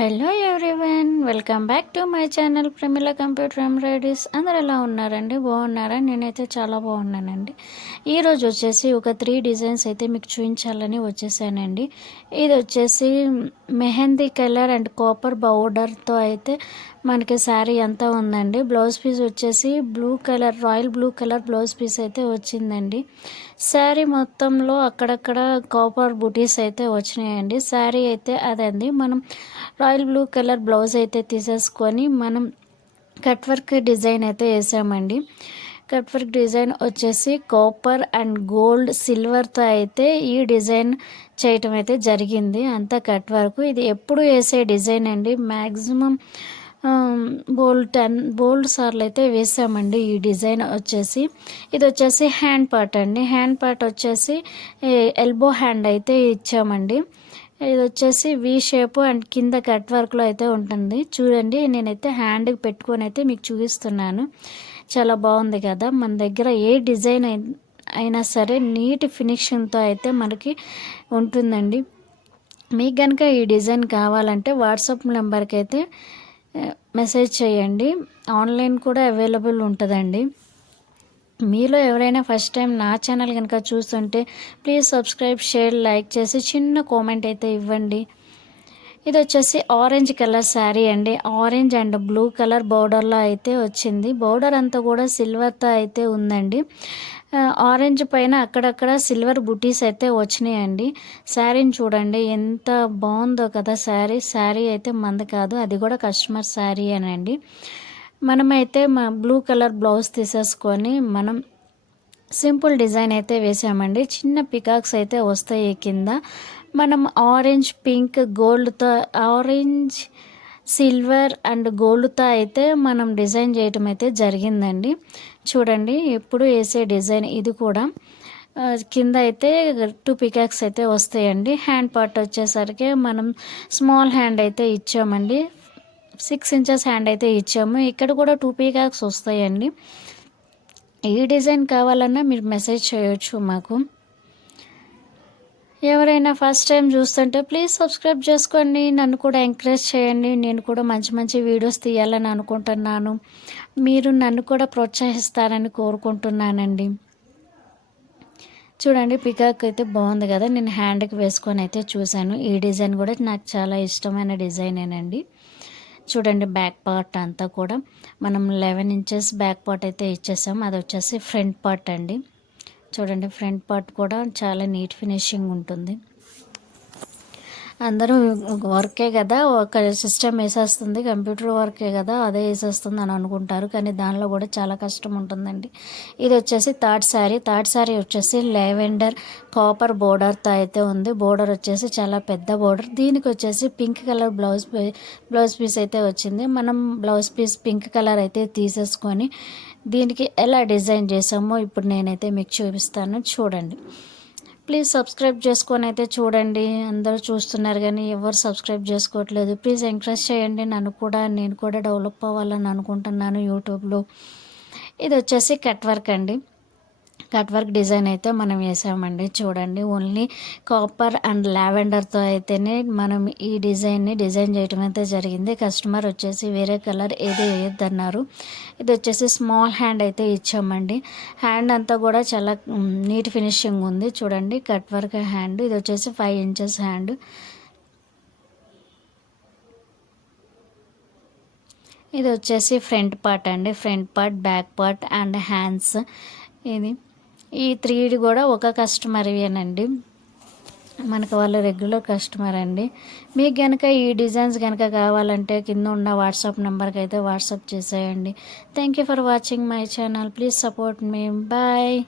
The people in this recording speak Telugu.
Hello everyone welcome back to my channel Pramila computer embroideries అందరు ఎలా ఉన్నారండి? బాగున్నారా? నేనైతే చాలా బాగున్నానండి. ఈరోజు వచ్చేసి ఒక త్రీ డిజైన్స్ అయితే మీకు చూపించాలని వచ్చేసానండి. ఇది వచ్చేసి మెహందీ కలర్ అండ్ కాపర్ బౌడర్తో అయితే మనకి శారీ అంతా ఉందండి. బ్లౌజ్ పీస్ వచ్చేసి blue colour royal blue colour blouse piece అయితే వచ్చిందండి. శారీ మొత్తంలో అక్కడక్కడ కాపర్ బుటీస్ అయితే వచ్చినాయండి. శారీ అయితే అదండి. మనం రాయల్ బ్లూ కలర్ బ్లౌజ్ అయితే తీసేసుకొని మనం కట్ వర్క్ డిజైన్ అయితే వేసామండి. కట్ వర్క్ డిజైన్ వచ్చేసి కాపర్ అండ్ గోల్డ్ సిల్వర్తో అయితే ఈ డిజైన్ చేయటం అయితే జరిగింది. అంతా కట్ వర్క్. ఇది ఎప్పుడు వేసే డిజైన్ అండి. మ్యాక్సిమం బోల్డ్ టెన్ బోల్డ్ సార్లు అయితే వేసామండి ఈ డిజైన్ వచ్చేసి. ఇది వచ్చేసి హ్యాండ్ పార్ట్ అండి. హ్యాండ్ పార్ట్ వచ్చేసి ఎల్బో హ్యాండ్ అయితే ఇచ్చామండి. ఇది వచ్చేసి వి షేప్ అండ్ కింద కట్ వర్క్లో అయితే ఉంటుంది. చూడండి నేనైతే హ్యాండ్కి పెట్టుకొని అయితే మీకు చూపిస్తున్నాను. చాలా బాగుంది కదా. మన దగ్గర ఏ డిజైన్ అయినా సరే నీట్ ఫినిషింగ్తో అయితే మనకి ఉంటుందండి. మీకు కనుక ఈ డిజైన్ కావాలంటే వాట్సాప్ నెంబర్కి అయితే మెసేజ్ చేయండి. ఆన్లైన్ కూడా అవైలబుల్ ఉంటుందండి. మీలో ఎవరైనా ఫస్ట్ టైం నా ఛానల్ కనుక చూస్తుంటే ప్లీజ్ సబ్స్క్రైబ్ షేర్ లైక్ చేసి చిన్న కామెంట్ అయితే ఇవ్వండి. ఇది వచ్చేసి ఆరెంజ్ కలర్ శారీ అండి. ఆరెంజ్ అండ్ బ్లూ కలర్ బోర్డర్లో అయితే వచ్చింది. బోర్డర్ అంతా కూడా సిల్వర్తో అయితే ఉందండి. ఆరెంజ్ పైన అక్కడక్కడ సిల్వర్ బుటీస్ అయితే వచ్చినాయండి. శారీని చూడండి ఎంత బాగుందో కదా శారీ శారీ అయితే మంది కాదు అది కూడా కస్టమర్ శారీ అనండి. మనమైతే మా బ్లూ కలర్ బ్లౌజ్ తీసేసుకొని మనం సింపుల్ డిజైన్ అయితే వేసామండి. చిన్న పికాక్స్ అయితే వస్తాయి కింద. మనం ఆరెంజ్ పింక్ గోల్డ్తో ఆరెంజ్ సిల్వర్ అండ్ గోల్డ్తో అయితే మనం డిజైన్ చేయటం అయితే జరిగిందండి. చూడండి ఎప్పుడు వేసే డిజైన్ ఇది కూడా. కింద అయితే టూ పికాక్స్ అయితే వస్తాయండి. హ్యాండ్ పార్ట్ వచ్చేసరికి మనం స్మాల్ హ్యాండ్ అయితే ఇచ్చామండి. సిక్స్ ఇంచెస్ హ్యాండ్ అయితే ఇచ్చాము. ఇక్కడ కూడా టూ పీకాక్స్ వస్తాయండి. ఏ డిజైన్ కావాలన్నా మీరు మెసేజ్ చేయొచ్చు మాకు. ఎవరైనా ఫస్ట్ టైం చూస్తుంటే ప్లీజ్ సబ్స్క్రైబ్ చేసుకోండి. నన్ను కూడా ఎంకరేజ్ చేయండి. నేను కూడా మంచి మంచి వీడియోస్ తీయాలని అనుకుంటున్నాను. మీరు నన్ను కూడా ప్రోత్సహిస్తారని కోరుకుంటున్నానండి. చూడండి పికాక్ అయితే బాగుంది కదా. నేను హ్యాండ్కి వేసుకొని అయితే చూశాను. ఈ డిజైన్ కూడా నాకు చాలా ఇష్టమైన డిజైనేనండి. చూడండి బ్యాక్ పార్ట్ అంతా కూడా. మనం లెవెన్ ఇంచెస్ బ్యాక్ పార్ట్ అయితే ఇచ్చేసాం. అది వచ్చేసి ఫ్రంట్ పార్ట్ అండి. చూడండి ఫ్రంట్ పార్ట్ కూడా చాలా నీట్ ఫినిషింగ్ ఉంటుంది. అందరూ వర్కే కదా ఒక సిస్టమ్ వేసేస్తుంది కంప్యూటర్ వర్కే కదా అదే వేసేస్తుంది అని అనుకుంటారు. కానీ దానిలో కూడా చాలా కష్టం ఉంటుందండి. ఇది వచ్చేసి థర్డ్ శారీ థర్డ్ శారీ వచ్చేసి లెవెండర్ కాపర్ బోర్డర్తో అయితే ఉంది. బోర్డర్ వచ్చేసి చాలా పెద్ద బోర్డర్ దీనికి వచ్చేసి pink colour blouse blouse piece అయితే వచ్చింది. మనం బ్లౌజ్ పీస్ పింక్ కలర్ అయితే తీసేసుకొని దీనికి ఎలా డిజైన్ చేసామో ఇప్పుడు నేనైతే మీకు చూపిస్తాను. చూడండి. ప్లీజ్ సబ్స్క్రైబ్ చేసుకొని అయితే చూడండి. అందరూ చూస్తున్నారు కానీ ఎవరు సబ్స్క్రైబ్ చేసుకోవట్లేదు. ప్లీజ్ ఎంకరేజ్ చేయండి. నన్ను కూడా నేను కూడా డెవలప్ అవ్వాలని అనుకుంటున్నాను యూట్యూబ్లో. ఇది వచ్చేసి కట్ వర్క్ అండి. కట్ వర్క్ డిజైన్ అయితే మనం వేసామండి. చూడండి ఓన్లీ కాపర్ అండ్ లావెండర్తో అయితేనే మనం ఈ డిజైన్ని డిజైన్ చేయడం అయితే జరిగింది. కస్టమర్ వచ్చేసి వేరే కలర్ ఏది వేయొద్దన్నారు. ఇది వచ్చేసి స్మాల్ హ్యాండ్ అయితే ఇచ్చామండి. హ్యాండ్ అంతా కూడా చాలా నీట్ ఫినిషింగ్ ఉంది. చూడండి కట్ వర్క్ హ్యాండ్. ఇది వచ్చేసి ఫైవ్ ఇంచెస్ హ్యాండ్. ఇది వచ్చేసి ఫ్రంట్ పార్ట్ అండి. Front part back part and hands. ఇది ఈ త్రీడి కూడా ఒక కస్టమర్వేనండి మనకు వాళ్ళు రెగ్యులర్ కస్టమర్ అండి. మీకు కనుక ఈ డిజైన్స్ కనుక కావాలంటే కింద ఉన్న వాట్సాప్ నెంబర్కి అయితే వాట్సాప్ చేసేయండి. Thank you for watching my channel please support me bye